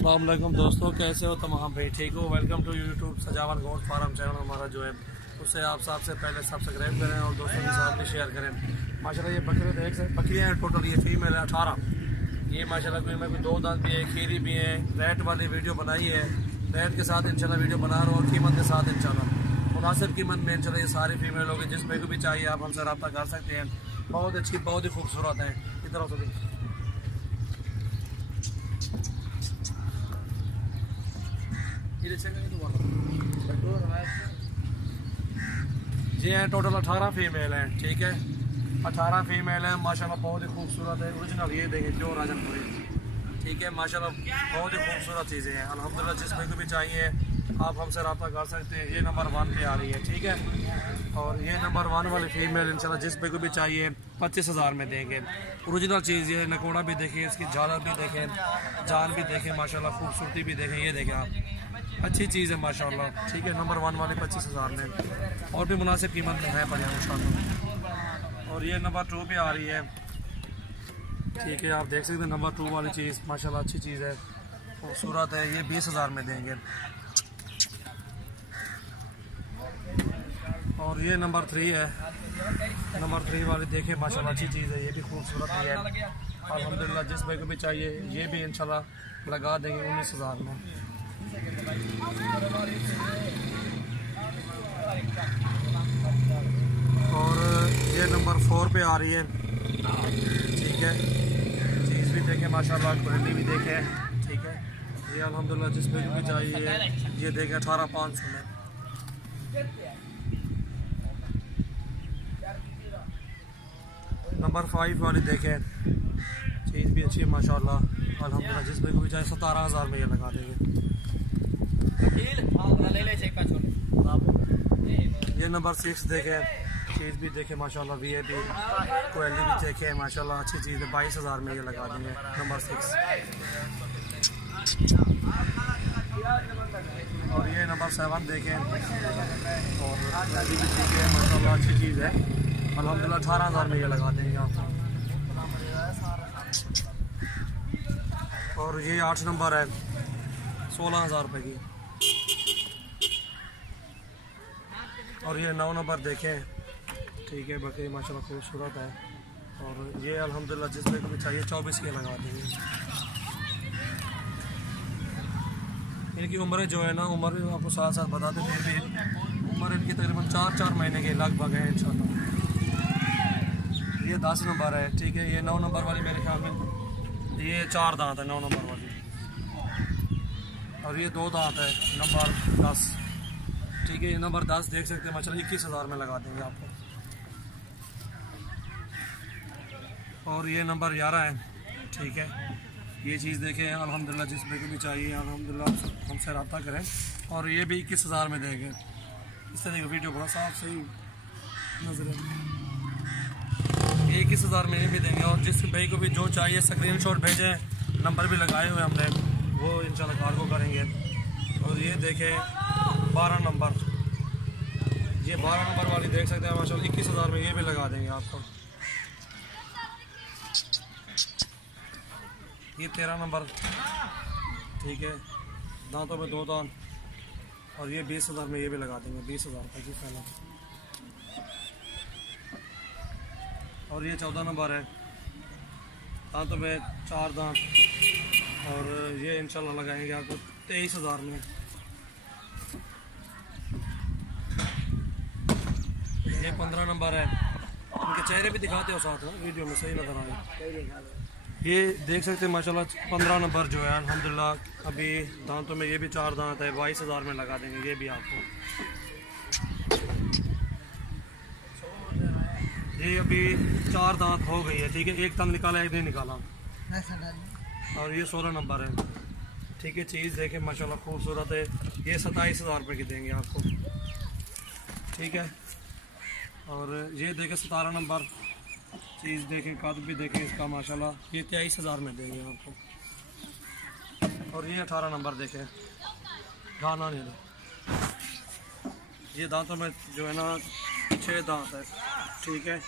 अस्सलाम वालेकुम दोस्तों, कैसे हो तमाम भाई? ठीक हो? Welcome to YouTube Sajawan goat farm channel हमारा जो है उससे आप सबसे पहले सब्सक्राइब करें और दोस्तों के साथ भी शेयर करें। माशाल्लाह ये बकरे देख सकते बकरियाँ हैं टोटल, ये फीमेल है 18। ये माशाल्लाह कोई में कोई 2 दांत भी है, खीरी भी है। रेट वाली वीडियो बनाई है, रेट के साथ इंशाल्लाह वीडियो बना रहा हूँ और कीमत के साथ इंशाल्लाह मुनासिब कीमत में इंशाल्लाह ये सारी फीमेल होगी। जिसमें को भी चाहिए आप हमसे रब्ता कर सकते हैं। बहुत अच्छी, बहुत ही खूबसूरत है। इधर से जी हैं टोटल 18 फीमेल हैं। ठीक है, 18 फीमेल हैं माशाल्लाह, बहुत ही खूबसूरत है। ओरिजिनल ये देखें प्योर राजनपुरी। ठीक है माशाल्लाह, बहुत ही खूबसूरत चीज़ें हैं अल्हम्दुलिल्लाह। जिसमें को भी चाहिए आप हमसे रब्ता कर सकते हैं। ये नंबर 1 पे आ रही है। ठीक है, और ये नंबर 1 वाली फीमेल इंशाल्लाह जिस पे को भी चाहिए 25,000 में देंगे। ओरिजिनल चीज़ ये नकोड़ा भी देखें, इसकी झालर भी देखें, जान भी देखें माशाल्लाह, खूबसूरती भी देखें। ये देखें आप, अच्छी चीज़ है माशाल्लाह। ठीक है, नंबर 1 वाले 25,000 में और भी मुनासिब कीमत में है बढ़िया इंशाल्लाह। और ये नंबर 2 पे आ रही है। ठीक है, आप देख सकते हैं नंबर 2 वाली चीज़ माशाल्लाह अच्छी चीज़ है, खूबसूरत है। ये 20,000 में देंगे। और ये नंबर 3 है। नंबर 3 वाली देखें माशाल्लाह अच्छी चीज़ है, ये भी खूबसूरत ही है अल्हम्दुलिल्लाह। जिस भाई को भी चाहिए ये भी इंशाल्लाह लगा देंगे 19,000 में। और ये नंबर 4 पे आ रही है। ठीक है, चीज़ भी देखें माशाल्लाह, क्वालिटी भी देखें। ठीक है, ये अल्हम्दुलिल्लाह जिस भाई को भी चाहिए ये देखें 18,500 में। नंबर 5 वाली देखें, चीज़ भी अच्छी है माशाल्लाह अल्हम्दुलिल्लाह। जिस भाई को भी चाहिए 17,000 में ये लगा देंगे। ये नंबर 6 देखें, चीज़ भी देखें माशाल्लाह, VIP क्वालिटी भी देखें माशाल्लाह, अच्छी चीज़ है। 22,000 में ये लगा देंगे नंबर 6। और ये नंबर 7 देखें, और क्वालिटी भी देखें माशाल्लाह, अच्छी चीज़ है अल्हम्दुलिल्लाह। 18,000 में ये लगा देंगे आपको। और ये 8 नंबर है, 16,000 रुपये की। और ये 9 नंबर देखें। ठीक है, बकरी माशाल्लाह खूबसूरत है। और ये अल्हम्दुलिल्लाह जिसमें को भी चाहिए 24 के लगा देंगे। इनकी उम्र जो है ना, उम्र आपको साथ साथ बताते थे भी, उम्र इनकी तकरीबन 4-4 महीने के लगभग है इंशाल्लाह। ये 10 नंबर है। ठीक है, ये 9 नंबर वाली मेरे ख्याल में ये 4 दांत है 9 नंबर वाली। और ये 2 दांत है नंबर 10। ठीक है, ये नंबर 10 देख सकते हैं माशाल्लाह 21,000 में लगा देंगे आपको। और ये नंबर 11 है। ठीक है, ये चीज़ देखें अल्हम्दुलिल्लाह, जिस पे भी चाहिए अल्हम्दुलिल्लाह हमसे रब्ता करें। और ये भी 21,000 में देंगे। इस तरह का वीडियो बड़ा साफ सही नजर है। 21,000 में ये भी देंगे। और जिस भाई को भी जो चाहिए स्क्रीनशॉट भेजें, नंबर भी लगाए हुए हमने, वो इंशाल्लाह कार्गो करेंगे। और ये देखें 12 नंबर, ये 12 नंबर वाली देख सकते हैं माशाल्लाह 21,000 में ये भी लगा देंगे आपको। ये 13 नंबर। ठीक है, दांतों में 2 दांत। और ये 20,000 में ये भी लगा देंगे 20,000 का जी पहला। और ये 14 नंबर है, दांतों में 4 दांत। और ये इंशाल्लाह लगाएंगे आपको 23,000 में। ये 15 नंबर है। उनके चेहरे भी दिखाते हो साथ में वीडियो में, सही नजर आए। ये देख सकते हैं माशाल्लाह 15 नंबर जो है अल्हम्दुलिल्लाह, अभी दांतों में ये भी 4 दांत है। 22,000 में लगा देंगे ये भी आपको। ये अभी 4 दांत हो गई है। ठीक है, एक तंग निकाला, एक नहीं निकाला। और ये 16 नंबर है। ठीक है, चीज़ देखें माशाल्लाह खूबसूरत है। ये 27,000 रुपये की देंगे आपको। ठीक है, और ये देखें 17 नंबर, चीज़ देखें, कद भी देखें इसका माशाल्लाह, ये 23,000 में देंगे आपको। और ये 18 नंबर देखें, गाना नहीं दो। ये दांतों में जो है ना 6 दांत है। ठीक है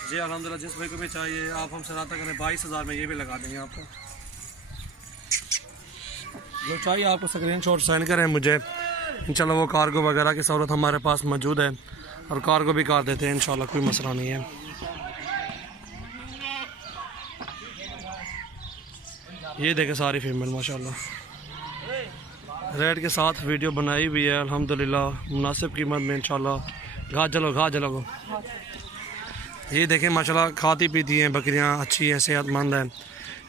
जी, अल्हम्दुलिल्लाह जिस भाई को भी चाहिए आप हमसे रब्ता करें। 22,000 में ये भी लगा देंगे आपको। जो चाहिए आपको स्क्रीनशॉट सेंड करें मुझे, इंशाल्लाह वो कार्गो वगैरह की सहूलत हमारे पास मौजूद है और कार्गो भी कर देते हैं इंशाल्लाह, कोई मसला नहीं है। ये देखें सारी फीमेल माशाल्लाह, रेट के साथ वीडियो बनाई हुई है अल्हम्दुलिल्लाह, मुनासिब कीमत में इंशाल्लाह। घा चलो ये देखें माशाल्लाह, खाती पीती हैं बकरियां, अच्छी हैं, सेहतमंद हैं,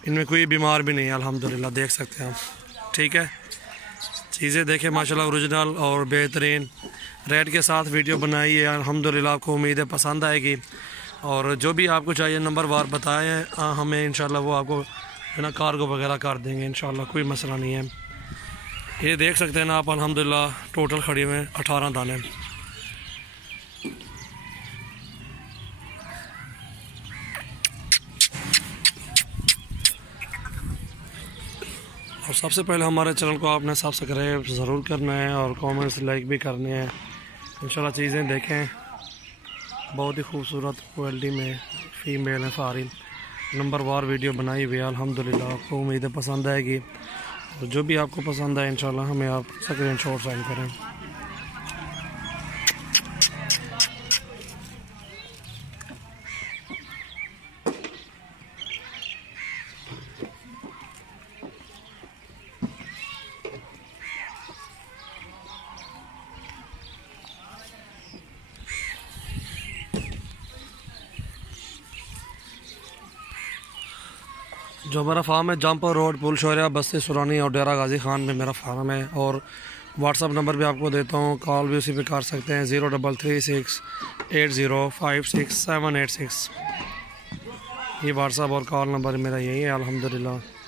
इनमें कोई बीमार भी नहीं है अल्हम्दुलिल्लाह, देख सकते हैं आप। ठीक है, चीज़ें देखें माशाल्लाह ओरिजिनल और बेहतरीन, रेट के साथ वीडियो बनाई है अल्हम्दुलिल्लाह। आपको उम्मीद है पसंद आएगी, और जो भी आपको चाहिए नंबर वार बताएं हमें, इंशाल्लाह वो आपको है ना कार्गो वगैरह कर देंगे इंशाल्लाह, कोई मसला नहीं है। ये देख सकते हैं ना आप अल्हम्दुलिल्लाह, टोटल खड़ी हुए 18 दाने। और सबसे पहले हमारे चैनल को आपने सब्सक्राइब ज़रूर करना है और कमेंट्स लाइक भी करने हैं इंशाल्लाह। चीज़ें देखें, बहुत ही खूबसूरत क्वालिटी में फ़ीमेल है सारी, नंबर वार वीडियो बनाई हुई है अल्हम्दुलिल्लाह। आपको उम्मीद है पसंद आएगी, और जो भी आपको पसंद आए इंशाल्लाह हमें आप स्क्रीनशॉट सेंड करें। जो मेरा फार्म है जमपुर रोड, पुल शौरिया, बस्ती सुरानी और डेरा गाजी खान में मेरा फार्म है, और व्हाट्सअप नंबर भी आपको देता हूँ, कॉल भी उसी पे कर सकते हैं 03368056 786। ये व्हाट्सअप और कॉल नंबर मेरा यही है अल्हम्दुलिल्लाह।